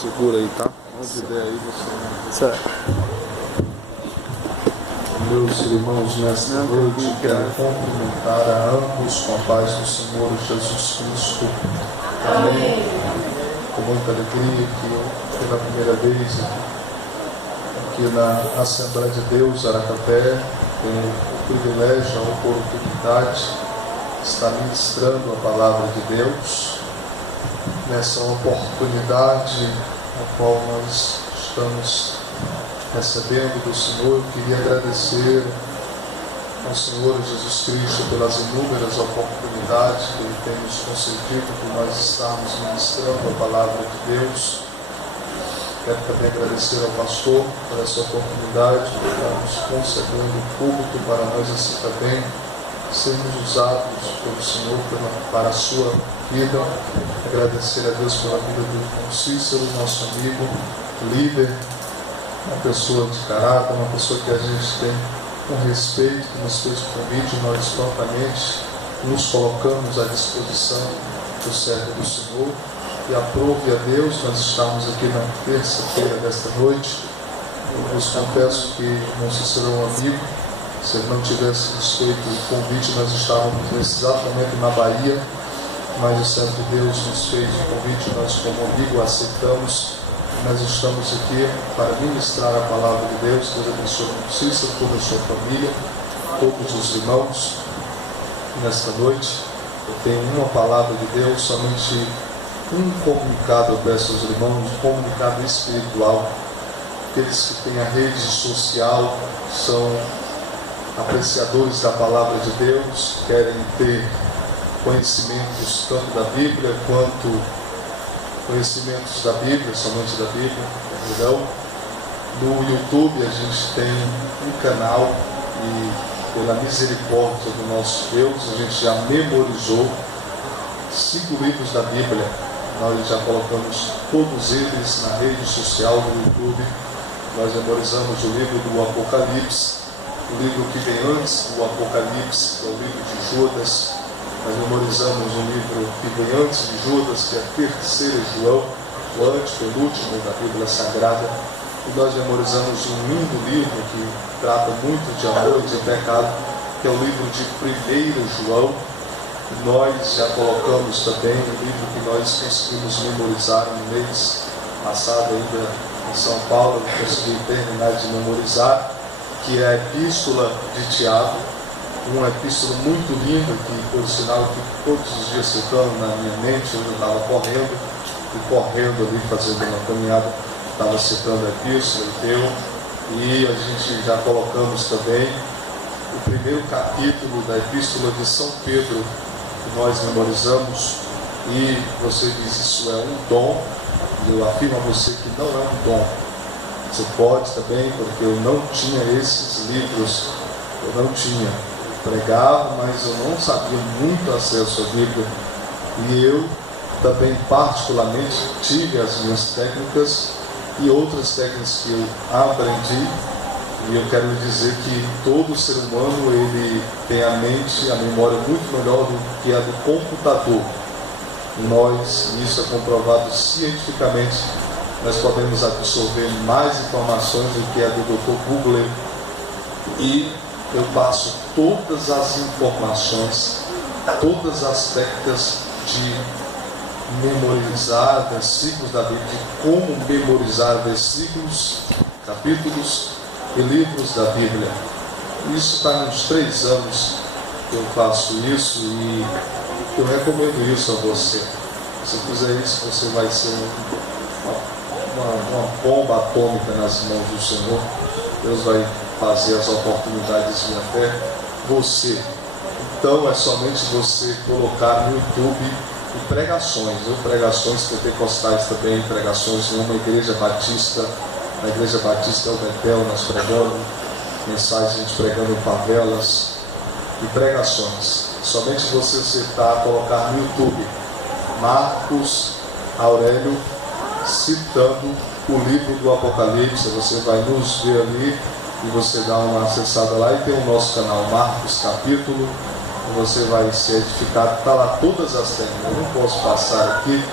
Segura aí, tá? Onde der aí você... Certo. Meus irmãos, nesta noite quero cumprimentar a ambos com a paz do Senhor Jesus Cristo. Amém. Com muita alegria que pela primeira vez aqui na Assembleia de Deus, Aracapé, tenho o privilégio, a oportunidade de estar ministrando a palavra de Deus. Nessa oportunidade a qual nós estamos recebendo do Senhor, eu queria agradecer ao Senhor Jesus Cristo pelas inúmeras oportunidades que Ele tem nos concedido por nós estarmos ministrando a palavra de Deus. Quero também agradecer ao pastor por essa oportunidade de estarmos concedendo o púlpito para nós assim também sermos usados pelo Senhor para a sua vida. Agradecer a Deus pela vida do irmão Cícero, nosso amigo, líder, uma pessoa de caráter, uma pessoa que a gente tem um respeito, que nos fez o convite, nós prontamente nos colocamos à disposição do servo do Senhor. E aprove a Deus, nós estamos aqui na terça-feira desta noite. Eu vos confesso que irmão Cícero é um amigo. Se ele não tivesse nos feito o convite, nós estávamos nesse exato momento na Bahia, mas o servo de Deus nos fez o convite, nós como amigo aceitamos. Nós estamos aqui para ministrar a palavra de Deus. Deus abençoe o Cícero, toda a sua família, todos os irmãos. Nesta noite eu tenho uma palavra de Deus, somente um comunicado eu peço aos irmãos, um comunicado espiritual. Aqueles que têm a rede social são apreciadores da palavra de Deus, querem ter conhecimentos tanto da Bíblia quanto conhecimentos da Bíblia, somente da Bíblia, perdão. No YouTube a gente tem um canal e pela misericórdia do nosso Deus a gente já memorizou 5 livros da Bíblia. Nós já colocamos todos eles na rede social do YouTube. Nós memorizamos o livro do Apocalipse, o livro que vem antes do Apocalipse, que é o livro de Judas. Nós memorizamos um livro que vem antes de Judas, que é a terceira João, o antepenúltimo da Bíblia Sagrada. E nós memorizamos um lindo livro que trata muito de amor e de pecado, que é o livro de 1 João. E nós já colocamos também o livro que nós conseguimos memorizar no mês passado ainda em São Paulo, eu consegui terminar de memorizar, que é a Epístola de Tiago. Uma epístola muito linda, que por sinal que todos os dias citando na minha mente. Eu estava correndo ali, fazendo uma caminhada, estava citando a epístola e a gente já colocamos também o primeiro capítulo da epístola de São Pedro, que nós memorizamos. E você diz, isso é um dom. Eu afirmo a você que não é um dom. Você pode também, porque eu não tinha esses livros, eu não tinha. Pregava, mas eu não sabia muito acesso à Bíblia. E eu também particularmente tive as minhas técnicas e outras técnicas que eu aprendi. E eu quero lhe dizer que todo ser humano ele tem a mente, a memória muito melhor do que a do computador. Nós, isso é comprovado cientificamente, nós podemos absorver mais informações do que a do Dr. Google. E eu passo todas as informações, todas as técnicas de memorizar versículos da Bíblia, de como memorizar versículos, capítulos e livros da Bíblia. Isso está nos 3 anos que eu faço isso e eu recomendo isso a você. Se fizer isso, você vai ser uma bomba atômica nas mãos do Senhor. Deus vai fazer as oportunidades de fé. Você, então é somente você colocar no YouTube e pregações, pregações pentecostais também, pregações numa igreja batista, na igreja batista El Betel, nós pregamos mensagens, a gente pregando em favelas e pregações. Somente você citar, colocar no YouTube Marcos Aurélio citando o livro do Apocalipse, você vai nos ver ali e você dá uma acessada lá e tem o nosso canal Marcos Capítulo, você vai ser edificado, está lá todas as técnicas. Eu não posso passar aqui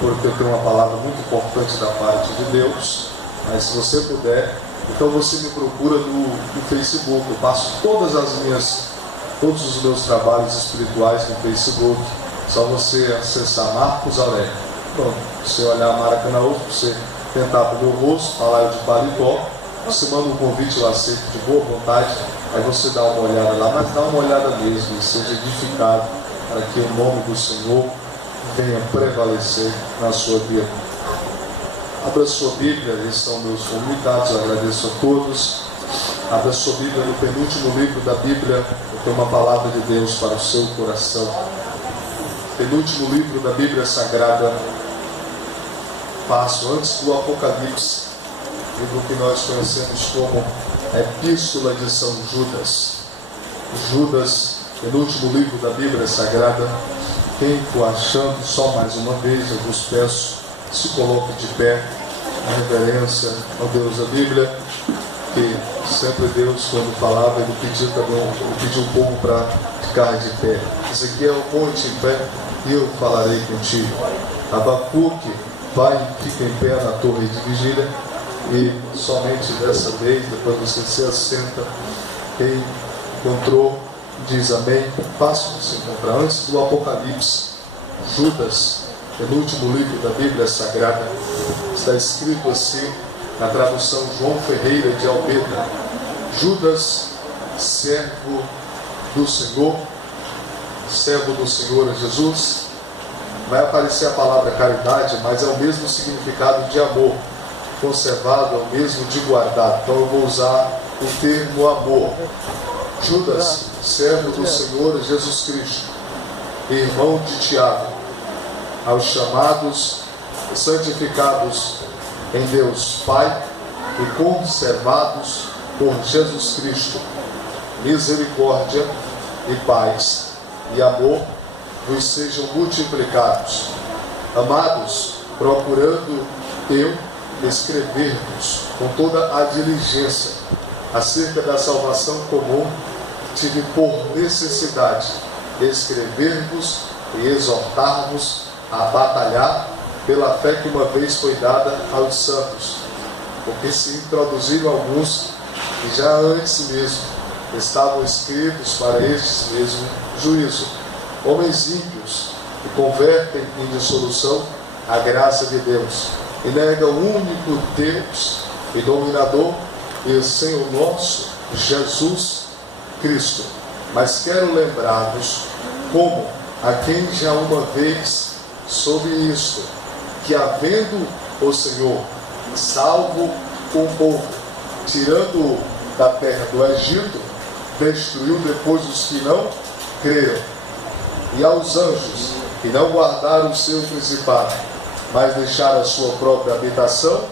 porque eu tenho uma palavra muito importante da parte de Deus. Mas se você puder, então você me procura no Facebook. Eu passo todos os meus trabalhos espirituais no Facebook. Só você acessar Marcos Aurélio. Pronto, você olhar Maracanã, você tentar para o meu rosto, falar eu de paletó, você manda um convite lá sempre de boa vontade, aí você dá uma olhada lá, mas dá uma olhada mesmo e seja edificado para que o nome do Senhor venha prevalecer na sua vida. Abra sua Bíblia, eles são meus comunicados, eu agradeço a todos. Abra sua Bíblia no penúltimo livro da Bíblia, eu tenho uma palavra de Deus para o seu coração. Penúltimo livro da Bíblia Sagrada, passo antes do Apocalipse, livro que nós conhecemos como Epístola de São Judas. Judas, penúltimo livro da Bíblia Sagrada. Quem for achando, só mais uma vez, eu vos peço, se coloque de pé, em reverência ao Deus da Bíblia, que sempre Deus, quando falava, ele pediu o povo para ficar de pé. Ezequiel, ponte em pé, e eu falarei contigo. Abacuque, vai e fica em pé na torre de vigília, e somente dessa vez, depois você se assenta. Quem encontrou, diz amém. Fácil de se encontrar. Antes do Apocalipse, Judas, penúltimo livro da Bíblia Sagrada, está escrito assim, na tradução João Ferreira de Almeida: Judas, servo do Senhor Jesus. Vai aparecer a palavra caridade, mas é o mesmo significado de amor. Conservado é o mesmo de guardado. Então eu vou usar o termo amor. Judas, servo do Senhor Jesus Cristo, irmão de Tiago, aos chamados, santificados em Deus Pai e conservados por Jesus Cristo, misericórdia e paz e amor vos sejam multiplicados. Amados, procurando eu escrever-vos com toda a diligência acerca da salvação comum, tive por necessidade escrever-vos e exortar-vos a batalhar pela fé que uma vez foi dada aos santos, porque se introduziram alguns que já antes mesmo estavam escritos para estes mesmo juízo, homens ímpios que convertem em dissolução a graça de Deus e negam o único Deus e dominador e Senhor nosso Jesus Cristo. Mas quero lembrar-vos como a quem já uma vez soube isto, que havendo o Senhor salvo o povo, tirando-o da terra do Egito, destruiu depois os que não creram, e aos anjos que não guardaram o seu principado, mas deixaram a sua própria habitação,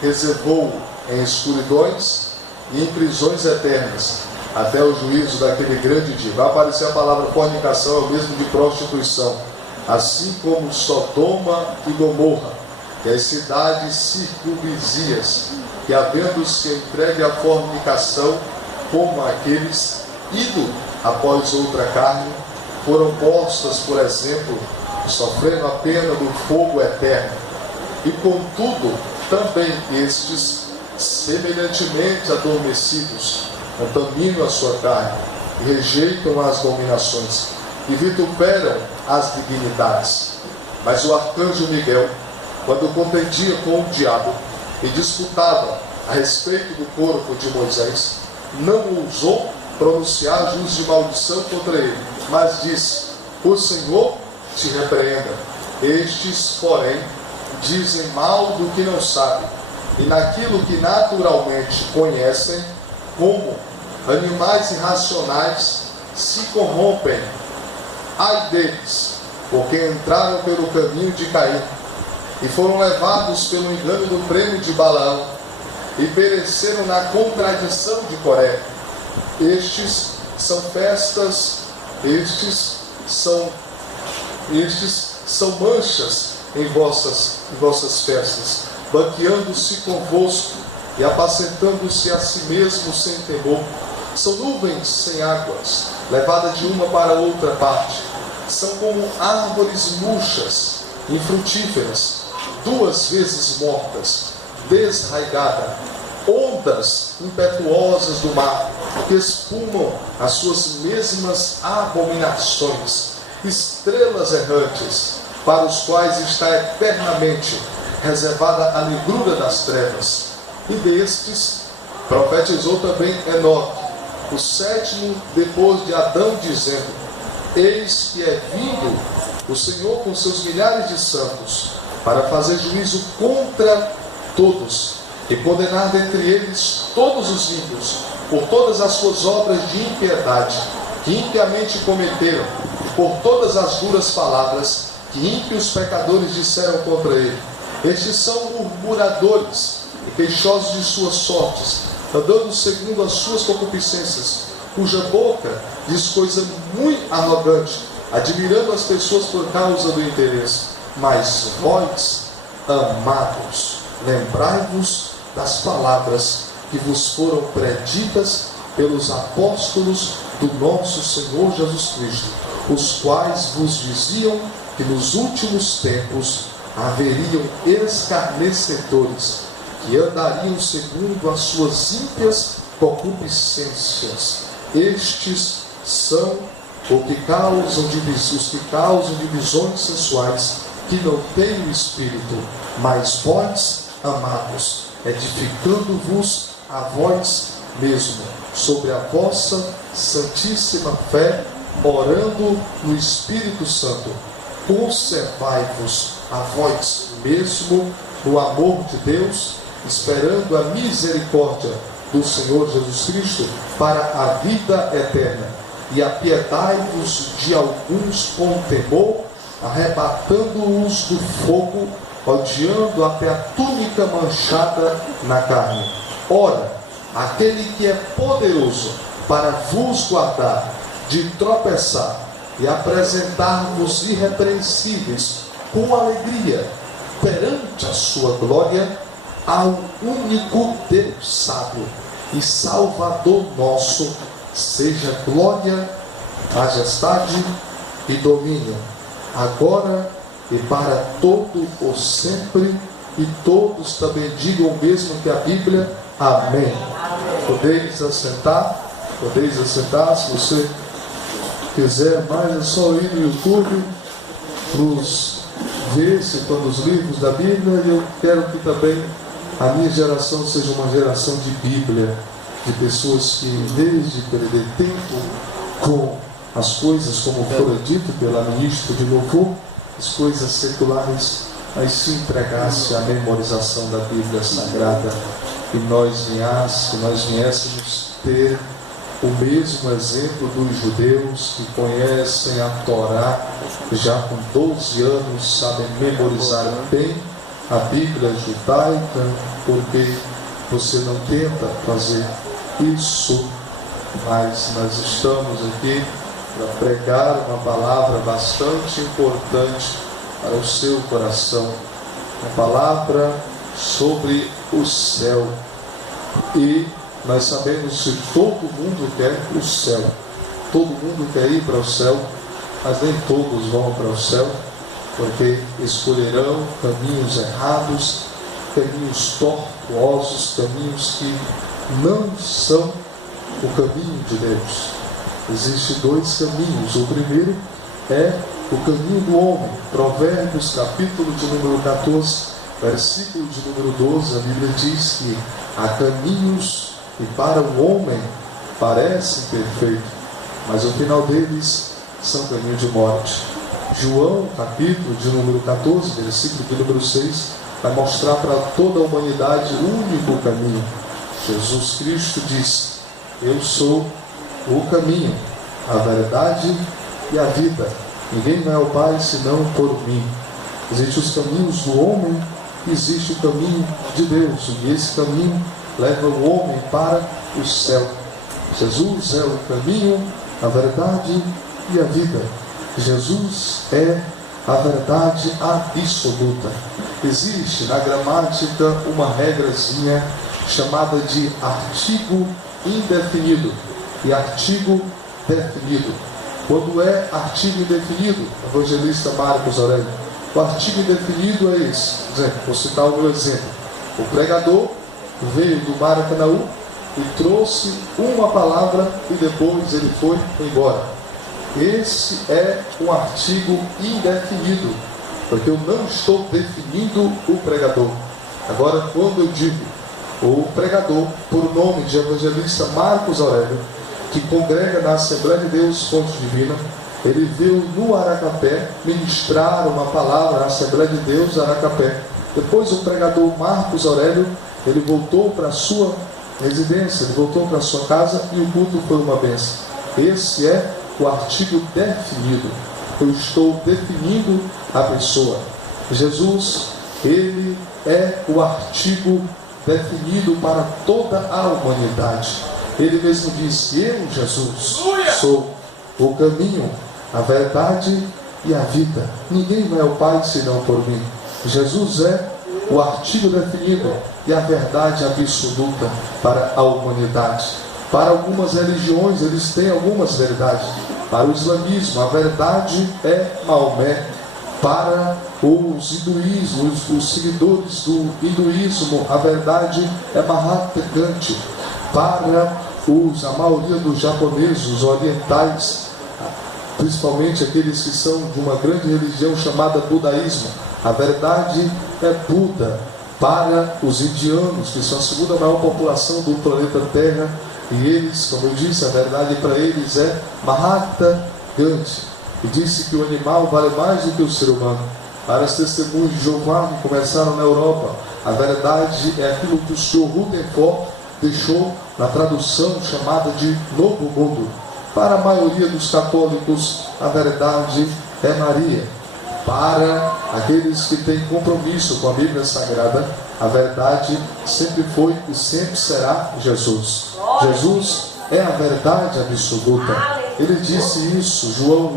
reservou-o em escuridões e em prisões eternas, até o juízo daquele grande dia. Vai aparecer a palavra fornicação, é o mesmo de prostituição, assim como Sodoma e Gomorra, e as cidades circunvizinhas, que havendo-se entregue à fornicação, como aqueles ido após outra carne, foram postas, por exemplo, sofrendo a pena do fogo eterno. E contudo, também estes, semelhantemente adormecidos, contaminam a sua carne, e rejeitam as dominações, e vituperam as dignidades. Mas o arcanjo Miguel, quando contendia com o diabo e disputava a respeito do corpo de Moisés, não ousou pronunciar juízo de maldição contra ele, mas disse: o Senhor te repreenda. Estes, porém, dizem mal do que não sabem, e naquilo que naturalmente conhecem, como animais irracionais, se corrompem. Ai deles, porque entraram pelo caminho de Caim, e foram levados pelo engano do prêmio de Balaão, e pereceram na contradição de Coré. Estes são festas, estes são manchas em vossas festas, banqueando-se convosco e apacentando-se a si mesmos sem temor. São nuvens sem águas, levadas de uma para outra parte. São como árvores murchas, infrutíferas, 2 vezes mortas, desraigada, ondas impetuosas do mar, que espumam as suas mesmas abominações, estrelas errantes, para os quais está eternamente reservada a negrura das trevas. E destes profetizou também Enoque, o 7º depois de Adão, dizendo: eis que é vindo o Senhor com seus milhares de santos, para fazer juízo contra todos, e condenar dentre eles todos os ímpios, por todas as suas obras de impiedade, que impiamente cometeram, por todas as duras palavras que ímpios pecadores disseram contra ele. Estes são murmuradores e queixosos de suas sortes, andando segundo as suas concupiscências, cuja boca diz coisa muito arrogante, admirando as pessoas por causa do interesse. Mas vós, amados, lembrai-vos das palavras que vos foram preditas pelos apóstolos do nosso Senhor Jesus Cristo, os quais vos diziam que nos últimos tempos haveriam escarnecedores, que andariam segundo as suas ímpias concupiscências. Estes são os que causam divisões sensuais, que não têm o Espírito. Mas vós, amados, edificando-vos a vós mesmo sobre a vossa santíssima fé, orando no Espírito Santo, conservai-vos a vós mesmo no amor de Deus, esperando a misericórdia do Senhor Jesus Cristo para a vida eterna. E apiedai-vos de alguns com temor, arrebatando-os do fogo, odiando até a túnica manchada na carne. Ora, aquele que é poderoso para vos guardar de tropeçar e apresentar-vos irrepreensíveis com alegria perante a sua glória, ao único Deus sábio e Salvador nosso, seja glória, majestade e domínio, agora e para todo o sempre. E todos também digam o mesmo que a Bíblia. Amém. Podeis assentar, se você quiser mais, é só ir no YouTube, ver se estão os livros da Bíblia. E eu quero que também a minha geração seja uma geração de Bíblia, de pessoas que, em vez de perder tempo com as coisas, como foi dito pela ministra de louvor, as coisas seculares, mas se entregasse à memorização da Bíblia Sagrada, e nós viéssemos ter o mesmo exemplo dos judeus que conhecem a Torá já com 12 anos, sabem memorizar bem a Bíblia judaica, porque você não tenta fazer isso, mas nós estamos aqui para pregar uma palavra bastante importante para o seu coração, uma palavra sobre o céu. E nós sabemos que todo mundo quer o céu, todo mundo quer ir para o céu, mas nem todos vão para o céu, porque escolherão caminhos errados, caminhos tortuosos, caminhos que não são o caminho de Deus. Existem 2 caminhos. O primeiro é o caminho do homem. Provérbios, capítulo de número 14, versículo de número 12, a Bíblia diz que há caminhos que para o homem parecem perfeitos, mas o final deles são caminho de morte. João, capítulo de número 14, versículo de número 6, vai mostrar para toda a humanidade o único caminho. Jesus Cristo diz: eu sou o caminho, a verdade e a vida. Ninguém vai ao Pai senão por mim. Existem os caminhos do homem, existe o caminho de Deus, e esse caminho leva o homem para o céu. Jesus é o caminho, a verdade e a vida. Jesus é a verdade absoluta. Existe na gramática uma regrazinha chamada de artigo indefinido e artigo definido. Quando é artigo indefinido, evangelista Marcos Aurélio, O artigo indefinido é esse. Vou citar o meu exemplo. O pregador veio do Maracanã e trouxe uma palavra e depois ele foi embora. Esse é um artigo indefinido, porque eu não estou definindo o pregador. Agora, quando eu digo o pregador, por nome de evangelista Marcos Aurélio, que congrega na Assembleia de Deus Fonte Divina, ele veio no Aracapé ministrar uma palavra na Assembleia de Deus Aracapé. Depois o pregador Marcos Aurélio, ele voltou para a sua residência, ele voltou para a sua casa e o culto foi uma bênção. Esse é o artigo definido. Eu estou definindo a pessoa. Jesus, ele é o artigo definido para toda a humanidade. Ele mesmo disse: eu, Jesus, sou o caminho, a verdade e a vida. Ninguém vai ao Pai senão por mim. Jesus é o artigo definido e a verdade absoluta para a humanidade. Para algumas religiões, eles têm algumas verdades. Para o islamismo, a verdade é Maomé. Para os hinduísmos, os seguidores do hinduísmo, a verdade é Mahatma Gandhi. Para a maioria dos japoneses, os orientais, principalmente aqueles que são de uma grande religião chamada budaísmo, a verdade é Buda. Para os indianos, que são a segunda maior população do planeta Terra, e eles, como eu disse, a verdade para eles é Mahatma Gandhi. E disse que o animal vale mais do que o ser humano. Para os testemunhos de Jeová que começaram na Europa, a verdade é aquilo que o Sr. Rutherford deixou na tradução chamada de Novo Mundo. Para a maioria dos católicos, a verdade é Maria. Para aqueles que têm compromisso com a Bíblia Sagrada, a verdade sempre foi e sempre será Jesus. Jesus é a verdade absoluta. Ele disse isso, João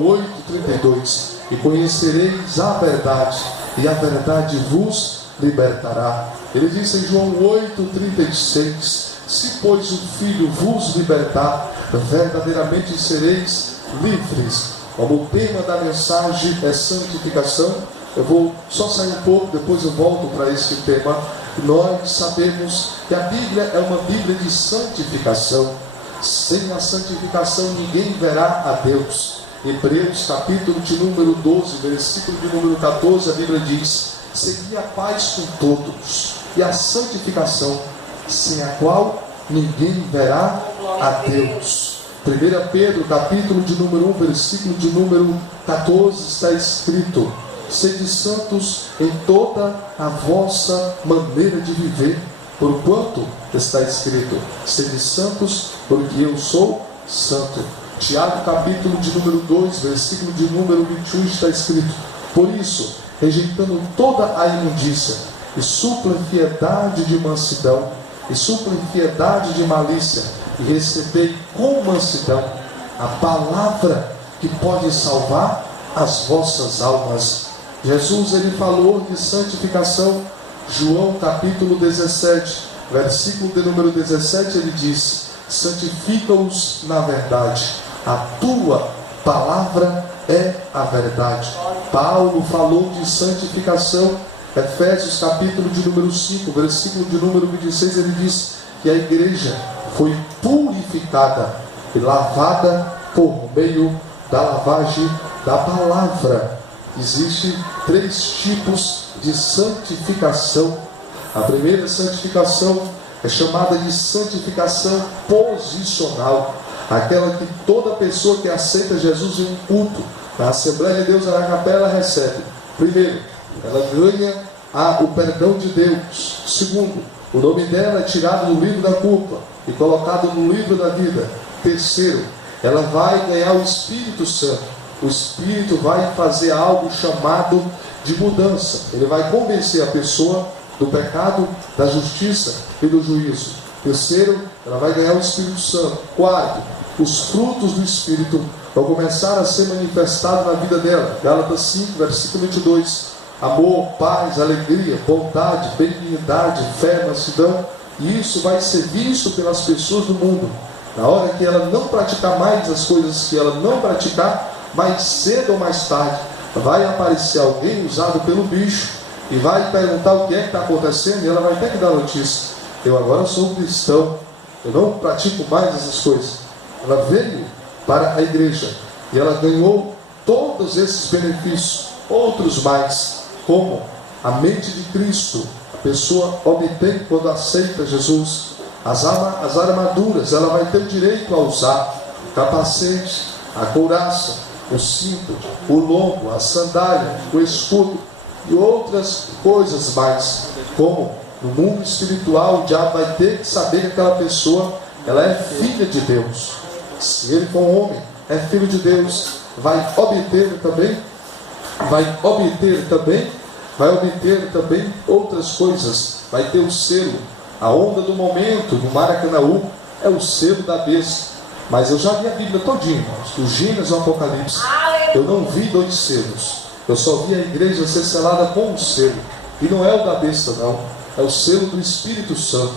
8,32: e conhecereis a verdade, e a verdade vos libertará. Ele disse em João 8,36: se pois o Filho vos libertar, verdadeiramente sereis livres. Como o tema da mensagem é santificação, eu vou só sair um pouco, depois eu volto para esse tema. Nós sabemos que a Bíblia é uma Bíblia de santificação. Sem a santificação ninguém verá a Deus. Hebreus capítulo de número 12, versículo de número 14, a Bíblia diz: segui a paz com todos e a santificação, sem a qual ninguém verá a Deus. 1 Pedro capítulo de número 1, versículo de número 14, está escrito: sede santos em toda a vossa maneira de viver, porquanto está escrito: sede santos, porque eu sou santo. Tiago capítulo de número 2, versículo de número 21, está escrito: por isso, rejeitando toda a imundícia, e supla impiedade de mansidão, e supla impiedade de malícia, e recebei com mansidão a palavra que pode salvar as vossas almas. Jesus, ele falou de santificação. João capítulo 17, versículo de número 17, ele diz: santifica-os na verdade, a tua palavra é a verdade. Paulo falou de santificação. Efésios capítulo de número 5, versículo de número 26, ele diz que a igreja foi purificada e lavada por meio da lavagem da palavra. Existem 3 tipos de santificação. A primeira santificação é chamada de santificação posicional, aquela que toda pessoa que aceita Jesus em um culto na Assembleia de Deus Aracapé, ela recebe. Primeiro, ela ganha o perdão de Deus. Segundo, o nome dela é tirado do livro da culpa e colocado no livro da vida. Terceiro, ela vai ganhar o Espírito Santo. O Espírito vai fazer algo chamado de mudança. Ele vai convencer a pessoa do pecado, da justiça e do juízo. Terceiro, ela vai ganhar o Espírito Santo. Quarto, os frutos do Espírito vão começar a ser manifestados na vida dela. Gálatas 5, versículo 22. Amor, paz, alegria, bondade, benignidade, fé, mansidão. E isso vai ser visto pelas pessoas do mundo. Na hora que ela não praticar mais as coisas que ela não praticar, mais cedo ou mais tarde, vai aparecer alguém usado pelo bicho e vai perguntar o que é que está acontecendo, e ela vai ter que dar notícia. Eu agora sou cristão, eu não pratico mais essas coisas. Ela veio para a igreja e ela ganhou todos esses benefícios, outros mais, como a mente de Cristo. A pessoa obtém quando aceita Jesus as armaduras, ela vai ter o direito a usar o capacete, a couraça, o cinto, o lombo, a sandália, o escudo e outras coisas mais. Como no mundo espiritual, o diabo vai ter que saber que aquela pessoa, ela é filha de Deus. Se ele for um homem, é filho de Deus, vai obter também outras coisas. Vai ter o selo. A onda do momento no Maracanaú é o selo da besta. Mas eu já li a Bíblia todinha, irmãos, do Gênesis ao Apocalipse. Eu não vi 2 selos. Eu só vi a igreja ser selada com um selo. E não é o da besta, não. É o selo do Espírito Santo.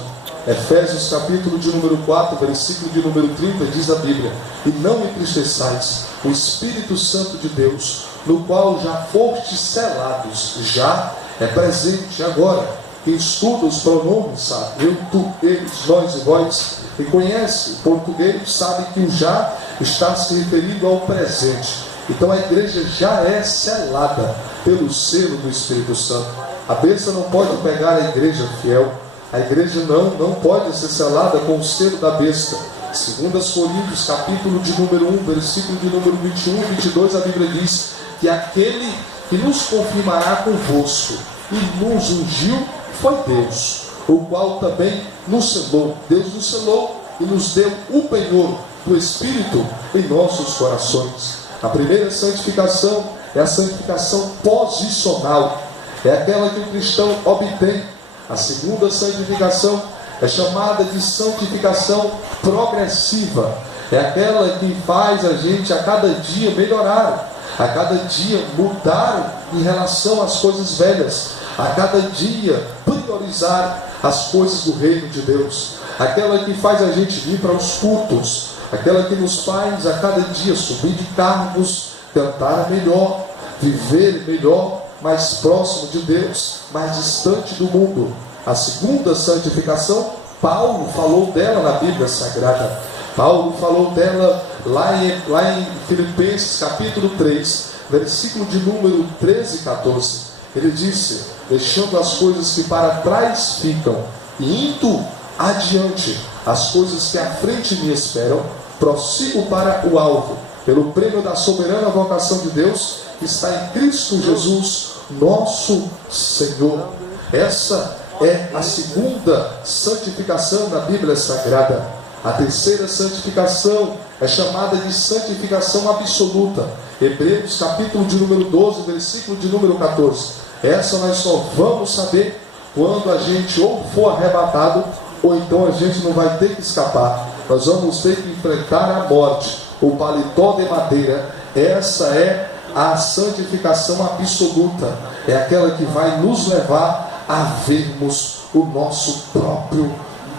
Efésios capítulo de número 4, versículo de número 30, diz a Bíblia: e não entristeçais o Espírito Santo de Deus, no qual já fostes selados. Já é presente agora. Quem estuda os pronomes sabe, eu, tu, eles, nós e vós, e conhece o português, sabe que o já está se referindo ao presente. Então a igreja já é selada pelo selo do Espírito Santo. A besta não pode pegar a igreja fiel. A igreja não pode ser selada com o selo da besta. 2 Coríntios capítulo de número 1, versículo de número 21 e 22, a Bíblia diz que aquele que nos confirmará convosco e nos ungiu foi Deus, o qual também nos selou. Deus nos selou e nos deu o penhor do Espírito em nossos corações. A primeira santificação é a santificação posicional, é aquela que o cristão obtém. A segunda santificação é chamada de santificação progressiva, é aquela que faz a gente a cada dia melhorar, a cada dia mudar em relação às coisas velhas, a cada dia priorizar as coisas do reino de Deus, aquela que faz a gente vir para os cultos, aquela que nos faz a cada dia subir de cargos, cantar melhor, viver melhor, mais próximo de Deus, mais distante do mundo. A segunda santificação, Paulo falou dela na Bíblia Sagrada. Paulo falou dela lá em Filipenses capítulo 3, versículo de número 13 e 14. Ele disse: deixando as coisas que para trás ficam e indo adiante as coisas que à frente me esperam, prossigo para o alvo, pelo prêmio da soberana vocação de Deus que está em Cristo Jesus, nosso Senhor. Essa é a segunda santificação da Bíblia Sagrada. A terceira santificação é chamada de santificação absoluta. Hebreus capítulo de número 12, versículo de número 14. Essa nós só vamos saber quando a gente ou for arrebatado, ou então a gente não vai ter que escapar. Nós vamos ter que enfrentar a morte, o paletó de madeira. Essa é a santificação absoluta. É aquela que vai nos levar a vermos o nosso próprio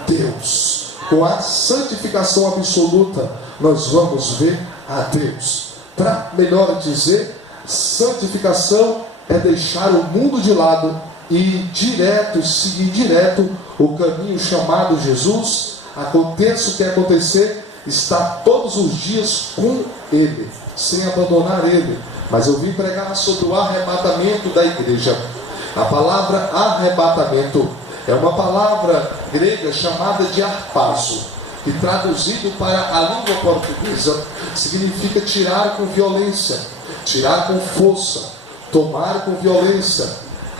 Deus. Com a santificação absoluta, nós vamos ver a Deus. Para melhor dizer, santificação é deixar o mundo de lado e seguir direto o caminho chamado Jesus. Aconteça o que acontecer, estar todos os dias com Ele, sem abandonar Ele. Mas eu vim pregar sobre o arrebatamento da igreja. A palavra arrebatamento é uma palavra grega chamada de harpazo, que traduzido para a língua portuguesa significa tirar com violência, tirar com força, tomar com violência,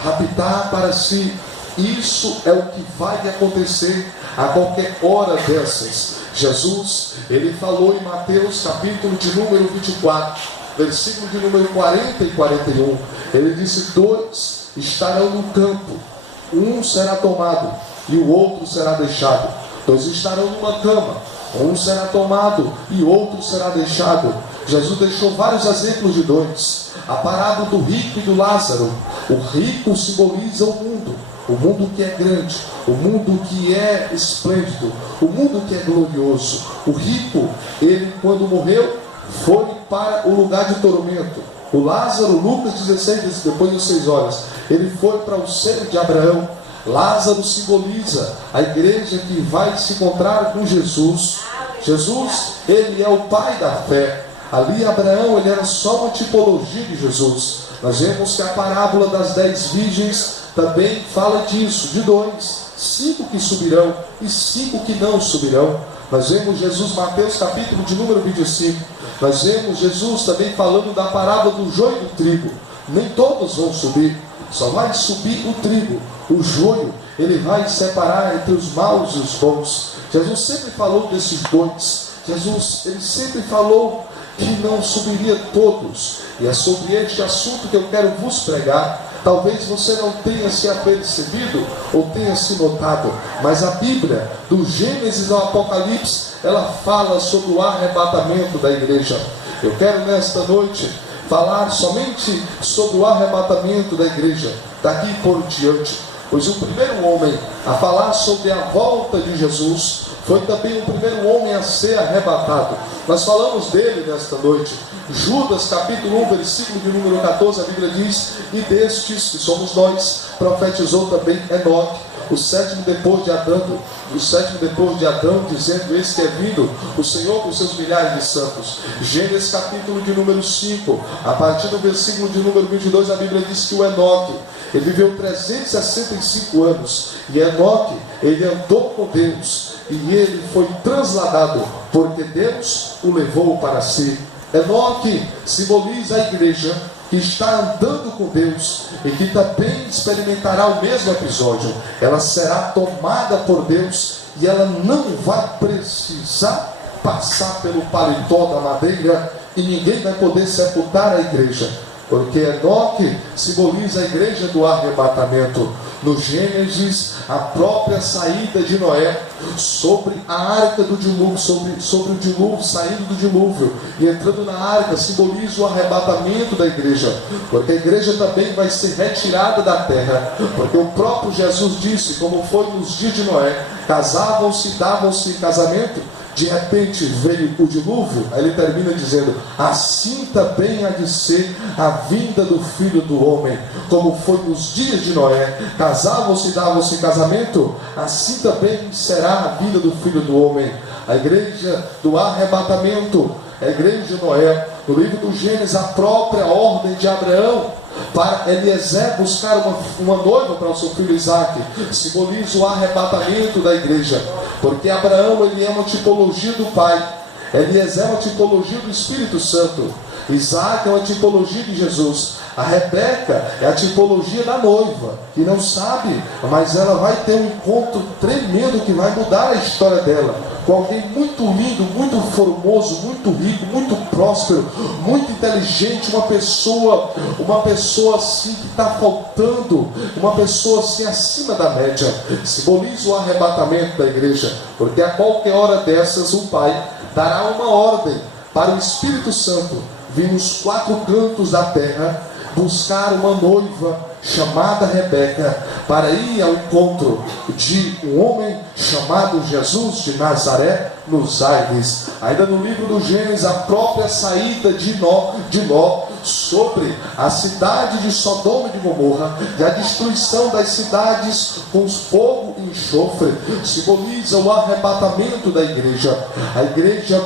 raptar para si. Isso é o que vai acontecer a qualquer hora dessas. Jesus, ele falou em Mateus capítulo de número 24, versículo de número 40 e 41. Ele disse: 2 estarão no campo, um será tomado e o outro será deixado. 2 estarão numa cama, um será tomado e outro será deixado. Jesus deixou vários exemplos de 2. A parábola do rico e do Lázaro. O rico simboliza o mundo que é grande, o mundo que é esplêndido, o mundo que é glorioso. O rico, ele quando morreu, foi para o lugar de tormento. O Lázaro, Lucas 16, depois das 6 horas, ele foi para o seio de Abraão. Lázaro simboliza a igreja que vai se encontrar com Jesus. Jesus, ele é o pai da fé. Ali Abraão, ele era só uma tipologia de Jesus. Nós vemos que a parábola das 10 virgens também fala disso, de 2, 5 que subirão e 5 que não subirão. Nós vemos Jesus, Mateus capítulo de número 25. Nós vemos Jesus também falando da parábola do joio e do trigo. Nem todos vão subir, só vai subir o trigo. O joio, ele vai separar entre os maus e os bons. Jesus sempre falou desses 2. Jesus, ele sempre falou que não subiria todos. E é sobre este assunto que eu quero vos pregar. Talvez você não tenha se apercebido ou tenha se notado, mas a Bíblia, do Gênesis ao Apocalipse, ela fala sobre o arrebatamento da igreja. Eu quero nesta noite falar somente sobre o arrebatamento da igreja, daqui por diante. Pois o primeiro homem a falar sobre a volta de Jesus foi também o primeiro homem a ser arrebatado. Nós falamos dele nesta noite. Judas capítulo 1, versículo de número 14, a Bíblia diz: e destes, que somos nós, profetizou também Enoque, o sétimo depois de Adão, dizendo: eis que é vindo o Senhor com seus milhares de santos. Gênesis capítulo de número 5, a partir do versículo de número 22, a Bíblia diz que o Enoque, ele viveu 365 anos, e Enoque, ele andou com Deus, e ele foi transladado, porque Deus o levou para si. Enoque simboliza a igreja que está andando com Deus e que também experimentará o mesmo episódio. Ela será tomada por Deus e ela não vai precisar passar pelo paletó da madeira, e ninguém vai poder sepultar a igreja, porque Enoque simboliza a igreja do arrebatamento. No Gênesis, a própria saída de Noé sobre a arca do dilúvio, sobre o dilúvio, saindo do dilúvio e entrando na arca, simboliza o arrebatamento da igreja, porque a igreja também vai ser retirada da terra, porque o próprio Jesus disse, como foi nos dias de Noé, casavam-se, davam-se em casamento, de repente veio o dilúvio. Aí ele termina dizendo: assim também há de ser a vinda do Filho do Homem. Como foi nos dias de Noé, casavam-se e davam-se em casamento, assim também será a vinda do Filho do Homem. A igreja do arrebatamento, a igreja de Noé. No livro do Gênesis, a própria ordem de Abraão para Eliezer buscar uma noiva para o seu filho Isaac simboliza o arrebatamento da igreja, porque Abraão, ele é uma tipologia do Pai, Eliezer é uma tipologia do Espírito Santo, Isaac é uma tipologia de Jesus, a Rebeca é a tipologia da noiva, que não sabe, mas ela vai ter um encontro tremendo que vai mudar a história dela, com alguém muito lindo, muito formoso, muito rico, muito próspero, muito inteligente, uma pessoa assim que está faltando, uma pessoa assim acima da média. Simboliza o arrebatamento da igreja, porque a qualquer hora dessas o Pai dará uma ordem para o Espírito Santo vir nos 4 cantos da terra buscar uma noiva chamada Rebeca, para ir ao encontro de um homem chamado Jesus de Nazaré, nos Aires. Ainda no livro do Gênesis, a própria saída de Ló sobre a cidade de Sodoma e de Gomorra, e a destruição das cidades com fogo e enxofre, simboliza o arrebatamento da igreja. A igreja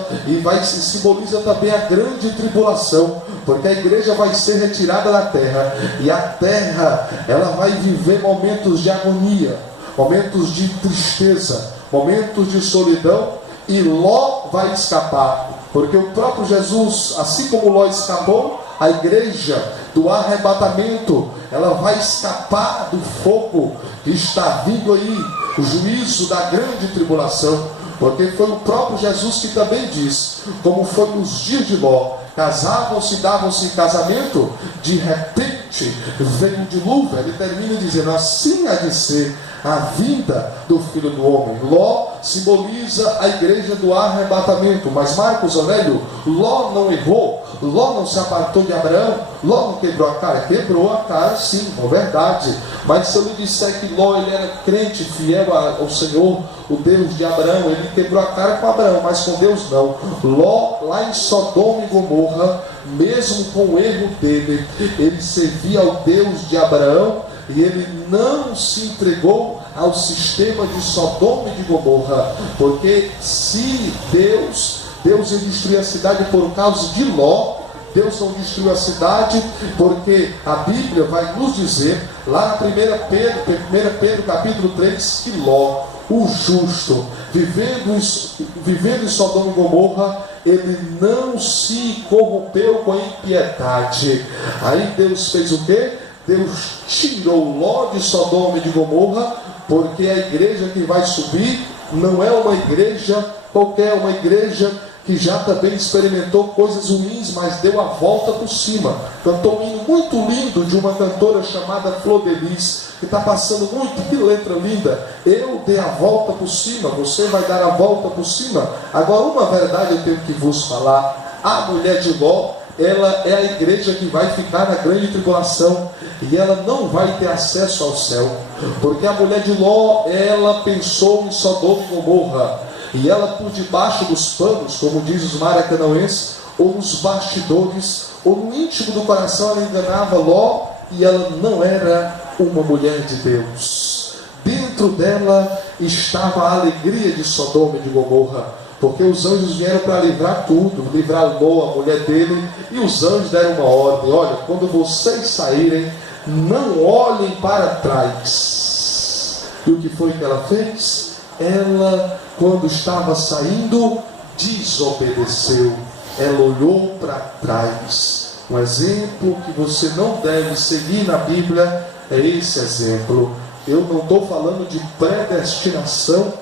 simboliza também a grande tribulação, porque a igreja vai ser retirada da terra, e a terra, ela vai viver momentos de agonia, momentos de tristeza, momentos de solidão, e Ló vai escapar, porque o próprio Jesus, assim como Ló escapou, a igreja do arrebatamento, ela vai escapar do fogo que está vindo aí, o juízo da grande tribulação, porque foi o próprio Jesus que também diz, como foi nos dias de Ló, casavam-se, davam-se em casamento, de repente veio um dilúvio. Ele termina dizendo: assim há de ser a vinda do Filho do Homem. Ló simboliza a igreja do arrebatamento. Mas Marcos Aurélio, Ló não errou, Ló não se apartou de Abraão, Ló não quebrou a cara. Quebrou a cara, sim, é verdade. Mas se eu lhe disser que Ló ele era crente, fiel ao Senhor, o Deus de Abraão, ele quebrou a cara com Abraão, mas com Deus não. Ló, lá em Sodoma e Gomorra, mesmo com o erro dele, ele servia ao Deus de Abraão, e ele não se entregou ao sistema de Sodoma e de Gomorra, porque se Deus ia destruir a cidade por causa de Ló, Deus não destruiu a cidade, porque a Bíblia vai nos dizer, lá na 1 Pedro capítulo 3, que Ló, o justo, vivendo em Sodoma e Gomorra, ele não se corrompeu com a impiedade. Aí Deus fez o quê? Deus tirou Ló de Sodoma e de Gomorra, porque a igreja que vai subir não é uma igreja qualquer, uma igreja que já também experimentou coisas ruins, mas deu a volta por cima. Cantou um hino muito lindo de uma cantora chamada Flor de Lis, que está passando muito, que letra linda. Eu dei a volta por cima, você vai dar a volta por cima. Agora, uma verdade eu tenho que vos falar: a mulher de Ló, ela é a igreja que vai ficar na grande tribulação, e ela não vai ter acesso ao céu, porque a mulher de Ló, ela pensou em Sodoma e Gomorra, e ela por debaixo dos panos, como diz os maracanauenses, ou nos bastidores, ou no íntimo do coração, ela enganava Ló, e ela não era uma mulher de Deus. Dentro dela estava a alegria de Sodoma e de Gomorra, porque os anjos vieram para livrar tudo, livrar Ló, a mulher dele, e os anjos deram uma ordem: olha, quando vocês saírem, não olhem para trás. E o que foi que ela fez? Ela, quando estava saindo, desobedeceu. Ela olhou para trás. Um exemplo que você não deve seguir na Bíblia é esse exemplo. Eu não estou falando de predestinação,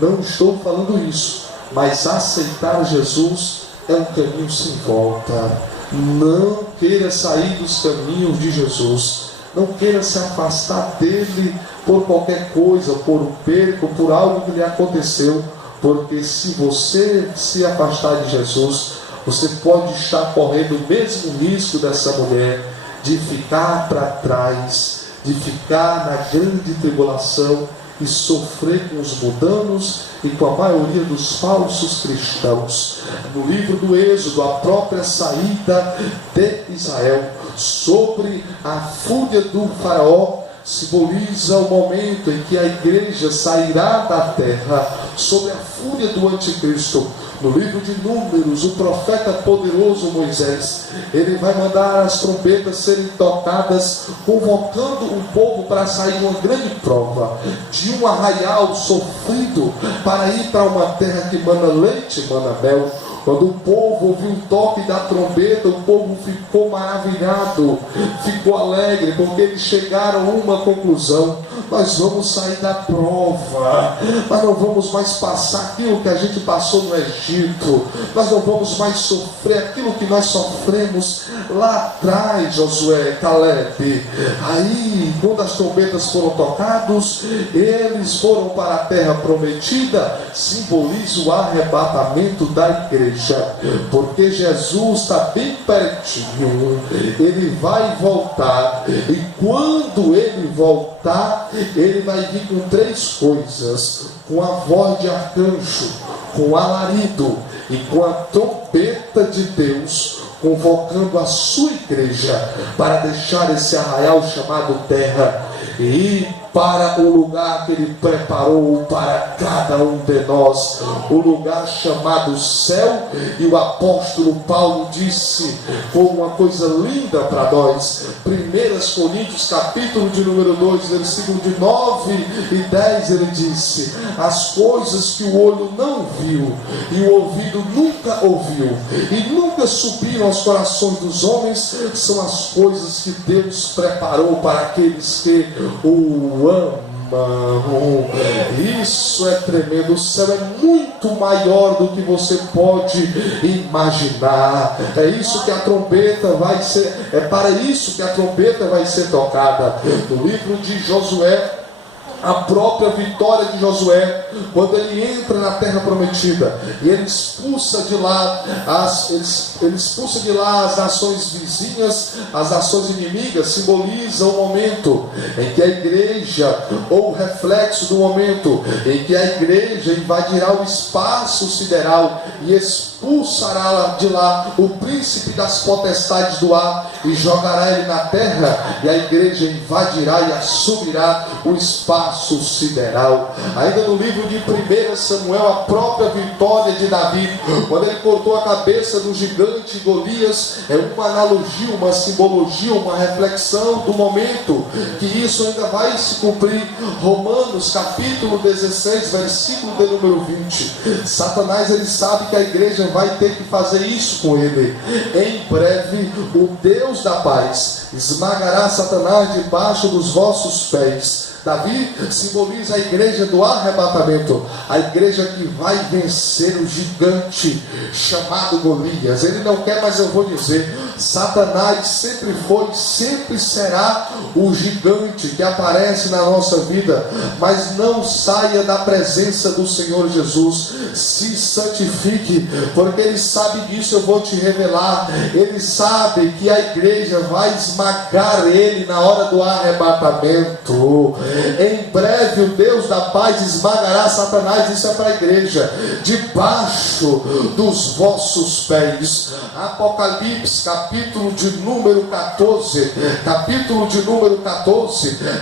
não estou falando isso. Mas aceitar Jesus é um caminho sem volta. Não queira sair dos caminhos de Jesus. Não queira se afastar dele por qualquer coisa, por um perco, por algo que lhe aconteceu. Porque se você se afastar de Jesus, você pode estar correndo o mesmo risco dessa mulher, de ficar para trás, de ficar na grande tribulação e sofrer com os mundanos e com a maioria dos falsos cristãos. No livro do Êxodo, a própria saída de Israel sobre a fúria do faraó simboliza o momento em que a igreja sairá da terra sob a fúria do anticristo. No livro de Números, o profeta poderoso Moisés, ele vai mandar as trombetas serem tocadas, convocando o povo para sair uma grande prova, de um arraial sofrido, para ir para uma terra que mana leite e mana mel. Quando o povo ouviu o toque da trombeta, o povo ficou maravilhado, ficou alegre, porque eles chegaram a uma conclusão: nós vamos sair da prova, nós não vamos mais passar aquilo que a gente passou no Egito, nós não vamos mais sofrer aquilo que nós sofremos lá atrás, Josué, Caleb. Aí, quando as trombetas foram tocadas, eles foram para a terra prometida. Simboliza o arrebatamento da igreja, porque Jesus está bem pertinho, ele vai voltar, e quando ele voltar, ele vai vir com três coisas: com a voz de arcanjo, com alarido e com a trombeta de Deus, convocando a sua igreja para deixar esse arraial chamado terra e ir para o lugar que ele preparou para cada um de nós, o lugar chamado céu. E o apóstolo Paulo disse, foi uma coisa linda para nós, 1 Coríntios capítulo de número 2, versículo de 9 e 10, ele disse: as coisas que o olho não viu e o ouvido nunca ouviu e nunca subiram aos corações dos homens, são as coisas que Deus preparou para aqueles que o amam. Isso é tremendo. O céu é muito maior do que você pode imaginar. É isso que a trombeta vai ser, é para isso que a trombeta vai ser tocada. No livro de Josué, a própria vitória de Josué, quando ele entra na terra prometida e ele expulsa de lá as nações vizinhas, as nações inimigas, simboliza o momento em que a igreja, ou o reflexo do momento em que a igreja invadirá o espaço sideral e expulsará de lá o príncipe das potestades do ar e jogará ele na terra, e a igreja invadirá e assumirá o espaço sideral. Ainda no livro de 1 Samuel, a própria vitória de Davi, quando ele cortou a cabeça do gigante Golias, é uma analogia, uma simbologia, uma reflexão do momento que isso ainda vai se cumprir. Romanos capítulo 16, versículo de número 20. Satanás, ele sabe que a igreja vai ter que fazer isso com ele. Em breve, o Deus da paz esmagará Satanás debaixo dos vossos pés. Davi simboliza a igreja do arrebatamento, a igreja que vai vencer o gigante chamado Golias. Ele não quer, mas eu vou dizer, Satanás sempre foi, sempre será o gigante que aparece na nossa vida, mas não saia da presença do Senhor Jesus. Se santifique, porque ele sabe disso. Eu vou te revelar, ele sabe que a igreja vai esmagar ele na hora do arrebatamento. Em breve o Deus da paz esmagará Satanás, isso é para a igreja, debaixo dos vossos pés. Apocalipse capítulo de número 14,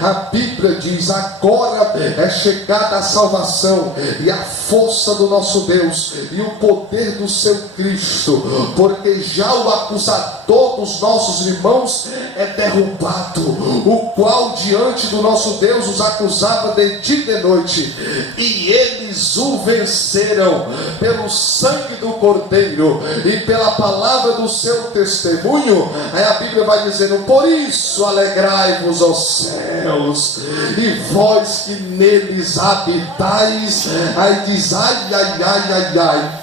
a Bíblia diz: agora é chegada a salvação e a força do nosso Deus e o poder do seu Cristo, porque já o acusador dos nossos irmãos é derrubado, o qual diante do nosso Deus os acusava de dia e de noite, e eles o venceram pelo sangue do Cordeiro e pela palavra do seu testemunho. Aí a Bíblia vai dizendo: por isso alegrai-vos, ó céus, e vós que neles habitais. Aí diz: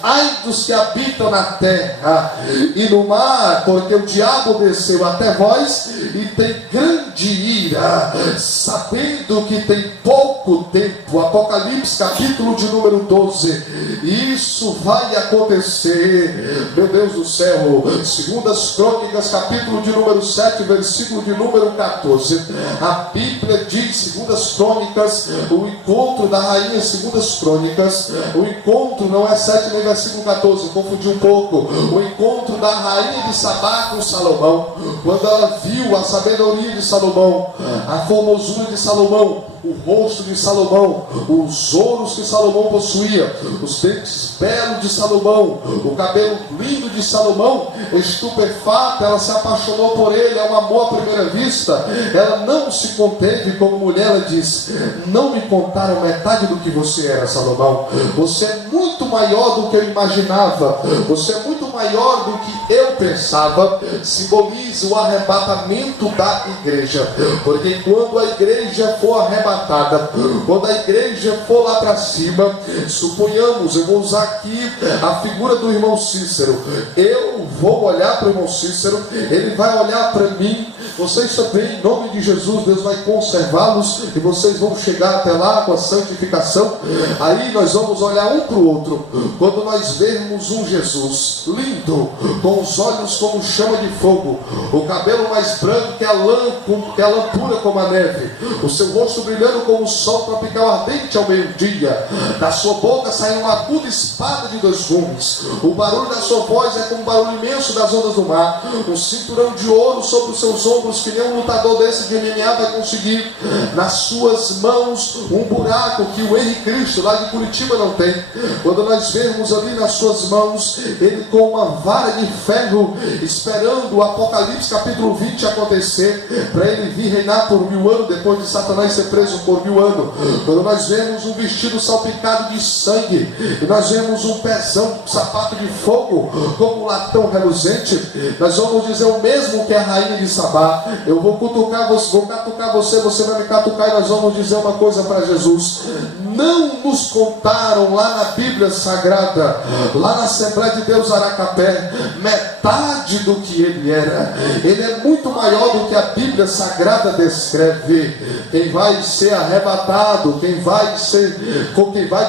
ai dos que habitam na terra e no mar, porque o diabo desceu até vós e tem grande ira, sabendo que tem pouco tempo. Apocalipse capítulo de número 12. Isso vai acontecer, meu Deus do céu. Segundas Crônicas capítulo de número 7, versículo de número 14. A Bíblia diz, Segundas Crônicas, o encontro da rainha, Segundas Crônicas, o encontro não é 7 nem versículo 14, confundi um pouco. O encontro da rainha de Sabá com Salomão, quando ela viu a sabedoria de Salomão, a formosura de Salomão, o rosto de Salomão, os ouros que Salomão possuía, os dentes belos de Salomão, o cabelo lindo de Salomão, estupefata, ela se apaixonou por ele. É um amor à primeira vista. Ela não se conteve, como mulher, ela diz: não me contaram metade do que você era, Salomão. Você é muito maior do que eu imaginava, você é muito maior do que eu pensava. Simboliza o arrebatamento da igreja, porque quando a igreja for arrebatada, quando a igreja for lá para cima, suponhamos, eu vou usar aqui a figura do irmão Cícero, eu vou olhar para o irmão Cícero, ele vai olhar para mim, vocês também, em nome de Jesus, Deus vai conservá-los e vocês vão chegar até lá com a santificação. Aí nós vamos olhar um para o outro, quando nós vermos um Jesus lindo, com os olhos como chama de fogo, o cabelo mais branco que a lã pura como a neve, o seu rosto brilhando como o sol tropical ardente ao meio-dia, da sua boca sai uma aguda espada de 2 gumes, o barulho da sua voz é como o barulho imenso das ondas do mar, um cinturão de ouro sobre os seus ombros, que nenhum lutador desse de MMA vai conseguir, nas suas mãos um buraco que o Henrique Cristo lá de Curitiba não tem. Quando nós vemos ali nas suas mãos, ele com uma vara de ferro, esperando o Apocalipse capítulo 20 acontecer, para ele vir reinar por 1000 anos, depois de Satanás ser preso por 1000 anos. Quando nós vemos um vestido salpicado de sangue, e nós vemos um pezão, um sapato de fogo, como um latão reluzente, nós vamos dizer o mesmo que a rainha de Sabá: eu vou cutucar você, vou catucar você, você vai me catucar. E nós vamos dizer uma coisa para Jesus: não nos contaram lá na Bíblia Sagrada, lá na Assembleia de Deus Aracapé, metade metade do que ele era. Ele é muito maior do que a Bíblia Sagrada descreve. Quem vai ser arrebatado, quem vai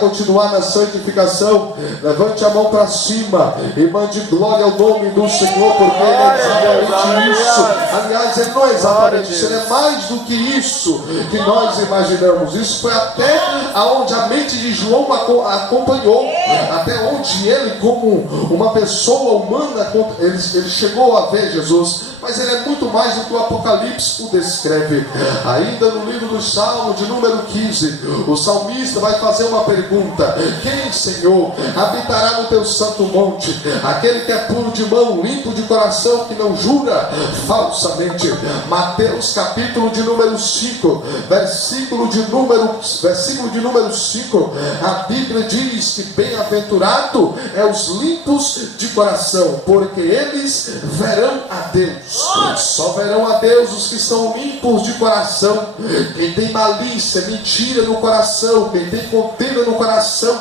continuar na santificação, levante a mão para cima e mande glória ao nome do Senhor, porque ele é exatamente isso. Aliás, ele não é exatamente isso, ele é mais do que isso que nós imaginamos. Isso foi até aonde a mente de João acompanhou, até onde ele, como uma pessoa humana, ele chegou a ver Jesus. Mas ele é muito mais do que o Apocalipse o descreve. Ainda no livro do Salmo, de número 15, o salmista vai fazer uma pergunta: quem, Senhor, habitará no teu santo monte? Aquele que é puro de mão, limpo de coração, que não jura falsamente. Mateus capítulo de número 5, versículo de número 5, a Bíblia diz que bem-aventurado é os limpos de coração, porque eles verão a Deus. Só verão a Deus os que estão limpos de coração. Quem tem malícia, mentira no coração, quem tem contenda no coração,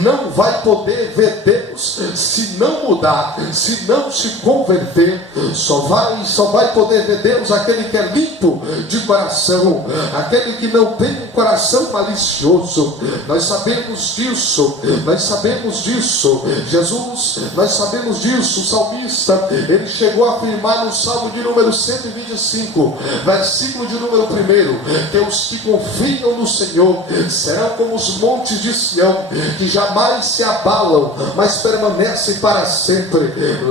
não vai poder ver Deus se não mudar, se não se converter. Só vai poder ver Deus aquele que é limpo de coração, aquele que não tem um coração malicioso. Nós sabemos disso, Jesus, nós sabemos disso. O salmista, ele chegou a afirmar no Salmo de número 125, versículo de número 1, que os que confiam no Senhor serão como os montes de Sião, que jamais se abalam, mas permanecem para sempre.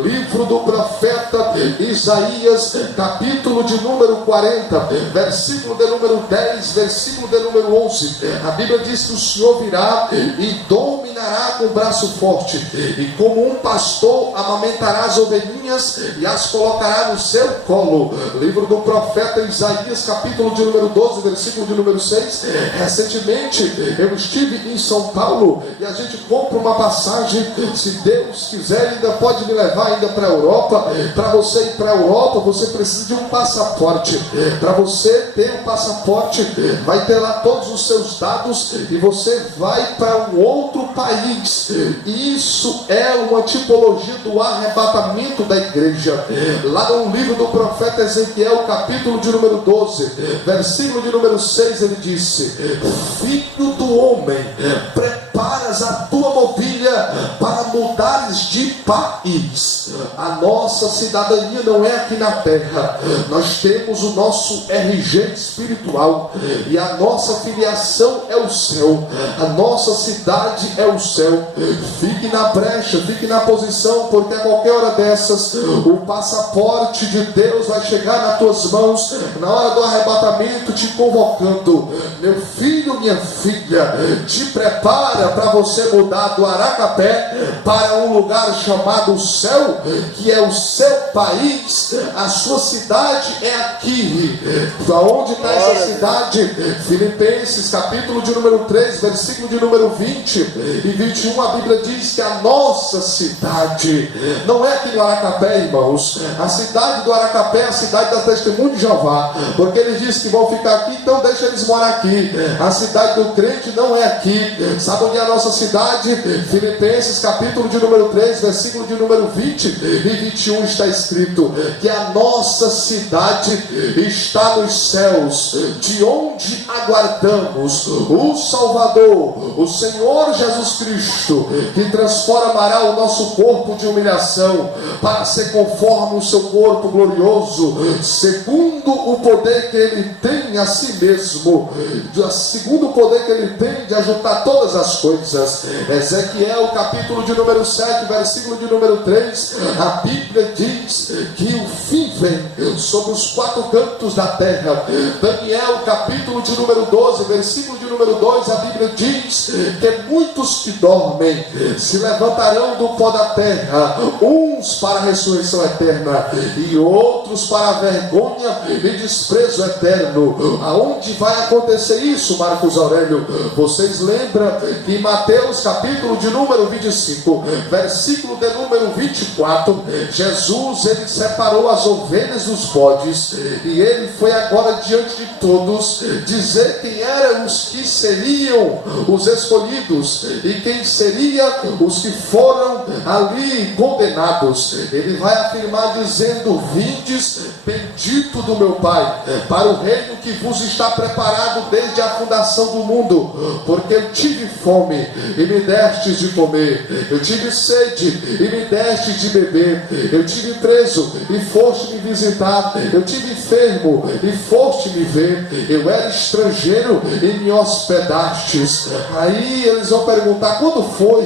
Livro do profeta Isaías, capítulo de número 40, versículo de número 10, versículo de número 11. A Bíblia diz que o Senhor virá e dominará com o braço forte, e como um pastor amamentará as ovelhinhas e as colocará no seu colo. Livro do profeta Isaías, capítulo de número 12, versículo de número 6. Recentemente eu estive em São Paulo e a gente compra uma passagem. Se Deus quiser, ainda pode me levar ainda para a Europa. Para você ir para a Europa, você precisa de um passaporte. Para você ter um passaporte, vai ter lá todos os seus dados e você vai para um outro país. Isso é uma tipologia do arrebatamento da igreja. Lá no livro do profeta Ezequiel, capítulo de número 12, versículo de número 6, ele disse: filho do homem, preparas a tua mobília para mudares de país. A nossa cidadania não é aqui na terra. Nós temos o nosso RG espiritual e a nossa filiação é o céu. A nossa cidade é o céu. Fique na brecha, fique na posição, porque a qualquer hora dessas o passaporte de Deus vai chegar nas tuas mãos na hora do arrebatamento, te convocando: meu filho, minha filha, te prepara para você mudar do Aracapé para um lugar chamado céu, que é o seu país. A sua cidade é aqui. Aonde está essa cidade? Filipenses capítulo de número 3, versículo de número 20 e 21, a Bíblia diz que a nossa cidade não é aqui no Aracapé, irmãos. A cidade do Aracapé é a cidade da Testemunho de Jeová, porque eles dizem que vão ficar aqui, então deixa eles morar aqui. A cidade do crente não é aqui. Sabe onde é a nossa cidade? Filipenses capítulo de número 3, versículo de número 20 e 21, está escrito que a nossa cidade está nos céus, de onde aguardamos o Salvador, o Senhor Jesus Cristo, que transformará o nosso corpo de humilhação para ser conforme o seu corpo glorioso, segundo o poder que ele tem a si mesmo, segundo o poder que ele tem de ajuntar todas as coisas. Ezequiel capítulo de número 7, versículo de número 3, a Bíblia diz que o fim vem sobre os quatro cantos da terra. Daniel capítulo de número 12, versículo de número 2, a Bíblia diz que muitos que dormem se levantarão do pó da terra, uns para a ressurreição eterna e outros para a vergonha e desprezo eterno. Aonde vai acontecer isso, Marcos Aurélio? Vocês lembram que em Mateus capítulo de número 25, versículo de número 24, Jesus, ele separou as ovelhas ovelhas e os bodes, e ele foi agora diante de todos dizer quem eram os que seriam os escolhidos e quem seriam os que foram ali condenados. Ele vai afirmar dizendo: vindes, bendito do meu Pai, para o reino que vos está preparado desde a fundação do mundo, porque eu tive fome e me destes de comer, eu tive sede e me destes de beber, eu tive preso e foste me visitar, eu tive enfermo e foste me ver, eu era estrangeiro e me hospedastes. Aí eles vão perguntar: quando foi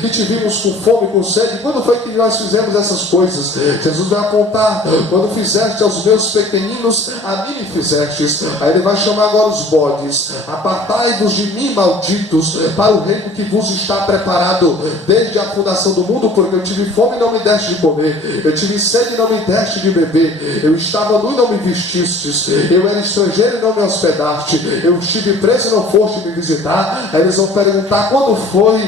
que te vimos com fome, com sede? Quando foi que nós fizemos essas coisas? Jesus vai apontar: quando fizeste aos meus pequeninos, a mim me fizestes. Aí ele vai chamar agora os bodes: apartai-vos de mim, malditos, para o reino que vos está preparado desde a fundação do mundo, porque eu tive fome e não me deste de comer, eu tive sede e não me deste de beber, eu estava nu e não me vestistes, eu era estrangeiro e não me hospedaste, eu estive preso e não foste me visitar. Aí eles vão perguntar: quando foi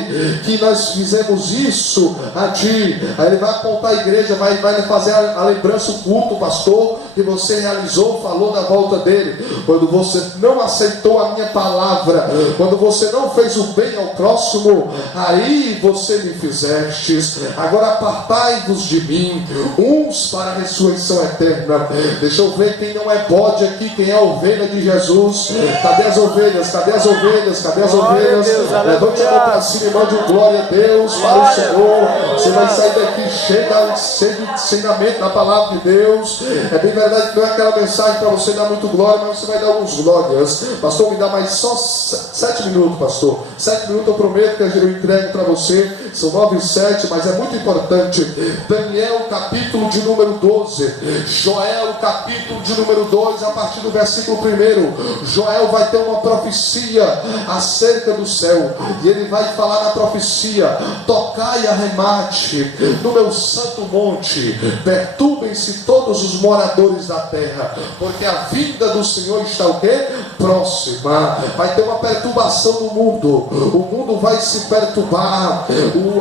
que nós fizemos isso a ti? Aí ele vai apontar a igreja, vai fazer a lembrança, o culto, pastor, que você realizou, falou da volta dele, quando você não aceitou a minha palavra, quando você não fez o bem ao próximo, aí você me fizestes. Agora apartai-vos de mim, uns para a ressurreição eterna. Deixa eu ver quem não é bode aqui, quem é a ovelha de Jesus. Cadê as ovelhas? Cadê as ovelhas? Cadê as ovelhas? Levante a mão para cima e mande um glória a Deus para o Senhor. Você vai sair daqui cheio de ensinamento na palavra de Deus. É bem verdade que não é aquela mensagem para você dar muito glória, mas você vai dar alguns glórias. Pastor, me dá mais só 7 minutos, pastor. 7 minutos eu prometo que eu entrego para você. São 9 e 7, mas é muito importante. Daniel, capítulo de número 12. Joel, capítulo de número 2, a partir do versículo 1. Joel vai ter uma profecia acerca do céu, e ele vai falar na profecia: tocai a remate no meu santo monte, perturbem-se todos os moradores da terra, porque a vinda do Senhor está o quê? Próxima. Vai ter uma perturbação no mundo, o mundo vai se perturbar.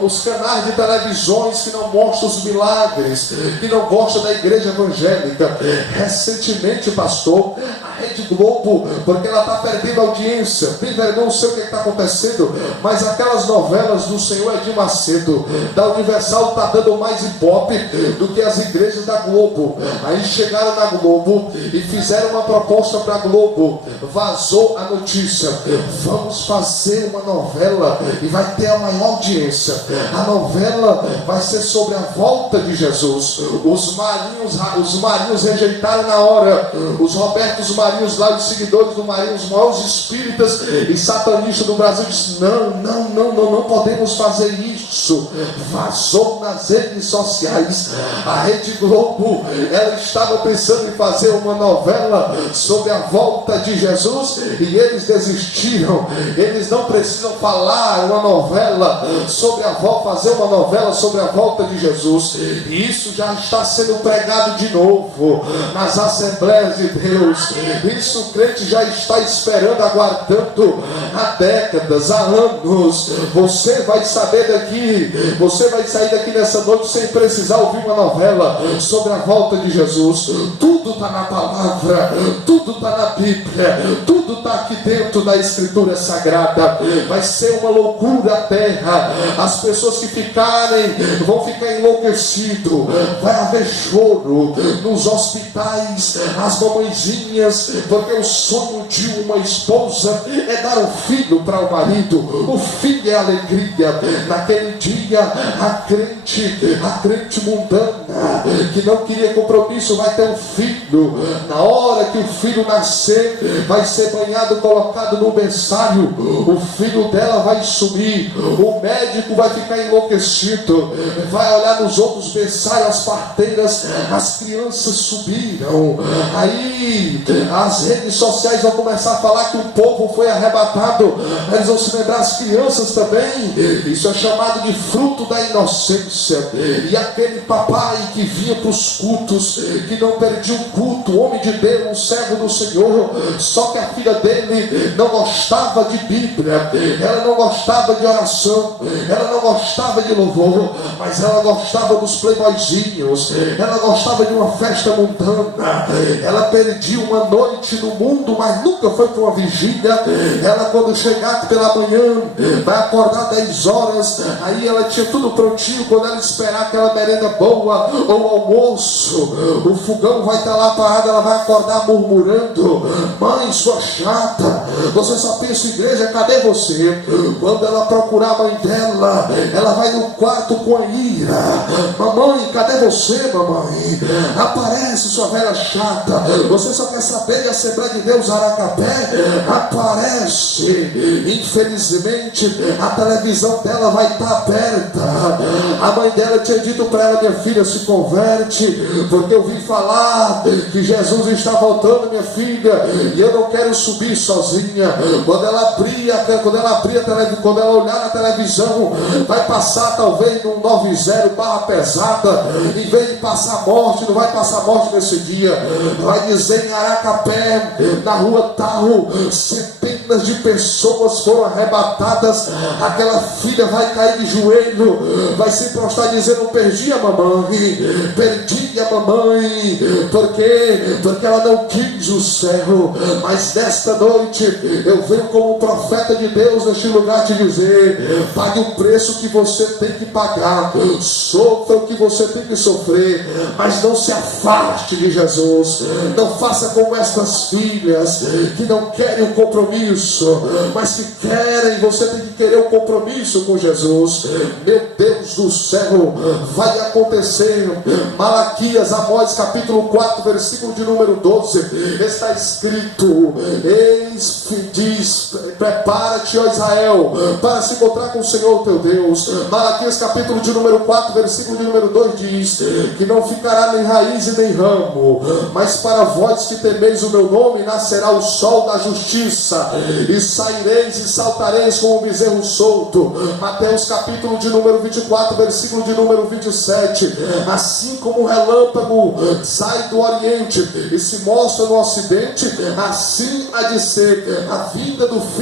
Os canais de televisões que não mostram os milagres, que não gostam da igreja evangélica. Recentemente, pastor, a Rede Globo, porque ela está perdendo audiência, não sei o que está acontecendo, mas aquelas novelas do Senhor Edir Macedo, da Universal, está dando mais ibope do que as igrejas da Globo. Aí chegaram na Globo e fizeram uma proposta para a Globo. Vazou a notícia: vamos fazer uma novela e vai ter a maior audiência. A novela vai ser sobre a volta de Jesus. Os marinhos rejeitaram na hora. Os Robertos Marinhos lá, os seguidores do Marinho, os maiores espíritas e satanistas do Brasil, disseram: não podemos fazer isso. Vazou nas redes sociais. A Rede Globo, ela estava pensando em fazer uma novela sobre a volta de Jesus, e eles desistiram. Eles não precisam falar uma novela sobre a volta, fazer uma novela sobre a volta de Jesus. E isso já está sendo pregado de novo nas Assembleias de Deus. Isso o crente já está esperando, aguardando há décadas, há anos. Você vai saber daqui, você vai sair daqui nessa noite sem precisar ouvir uma novela sobre a volta de Jesus. Tudo está na palavra, tudo está na Bíblia, tudo está aqui dentro da Escritura Sagrada. Vai ser uma loucura a terra. As pessoas que ficarem vão ficar enlouquecidas. Vai haver choro nos hospitais, as mamãezinhas, porque o sonho de uma esposa é dar um filho para o marido. O filho é alegria. Naquele dia, a crente mundana, que não queria compromisso, vai ter um filho. Na hora que o filho nascer, vai ser banhado, colocado no berçário. O filho dela vai sumir. O médico vai ficar enlouquecido, vai olhar nos outros berçários, as parteiras, as crianças subiram. Aí as redes sociais vão começar a falar que o povo foi arrebatado, eles vão se lembrar, as crianças também. Isso é chamado de fruto da inocência. E aquele papai que vinha para os cultos, que não perdia o culto, homem de Deus, um servo do Senhor, só que a filha dele não gostava de Bíblia, ela não gostava de oração, ela não gostava de louvor, mas ela gostava dos playboyzinhos, ela gostava de uma festa mundana, ela perdia uma noite no mundo, mas nunca foi para uma vigília. Ela, quando chegar pela manhã, vai acordar 10 horas, aí ela tinha tudo prontinho, quando ela esperar aquela merenda boa, ou almoço, o fogão vai estar lá parado, ela vai acordar murmurando: mãe, sua chata, você só pensa em igreja, cadê você? Quando ela procurar a mãe dela, ela vai no quarto com a ira: mamãe, cadê você, mamãe? Aparece, sua velha chata, você só quer saber de Assembleia de Deus Aracapé? Aparece. Infelizmente a televisão dela vai estar aberta. A mãe dela tinha dito para ela: minha filha, se converte, porque eu vim falar que Jesus está voltando, minha filha, e eu não quero subir sozinha. Quando ela olhar na televisão, vai passar talvez num 90 barra pesada, em vez de passar morte, não vai passar morte nesse dia, vai dizer: em Aracapé, na rua tal, centenas de pessoas foram arrebatadas. Aquela filha vai cair de joelho, vai se prostrar dizendo: eu perdi a mamãe, perdi a mamãe. Por quê? Porque ela não quis o céu. Mas nesta noite eu venho como profeta de Deus neste lugar te dizer: pague o preço que você tem que pagar, sofra o que você tem que sofrer, mas não se afaste de Jesus. Não faça como estas filhas que não querem o compromisso, mas que querem. Você tem que querer o compromisso com Jesus. Meu Deus do céu, vai acontecer. Malaquias, Amós capítulo 4, versículo de número 12, está escrito: eis que diz: prepara-te, ó Israel, para se encontrar com o Senhor teu Deus. Malaquias capítulo de número 4, versículo de número 2 diz que não ficará nem raiz e nem ramo, mas para vós que temeis o meu nome nascerá o sol da justiça, e saireis e saltareis como um bezerro solto. Mateus capítulo de número 24, versículo de número 27, assim como o relâmpago sai do oriente e se mostra no ocidente, assim há de ser a vinda do Filho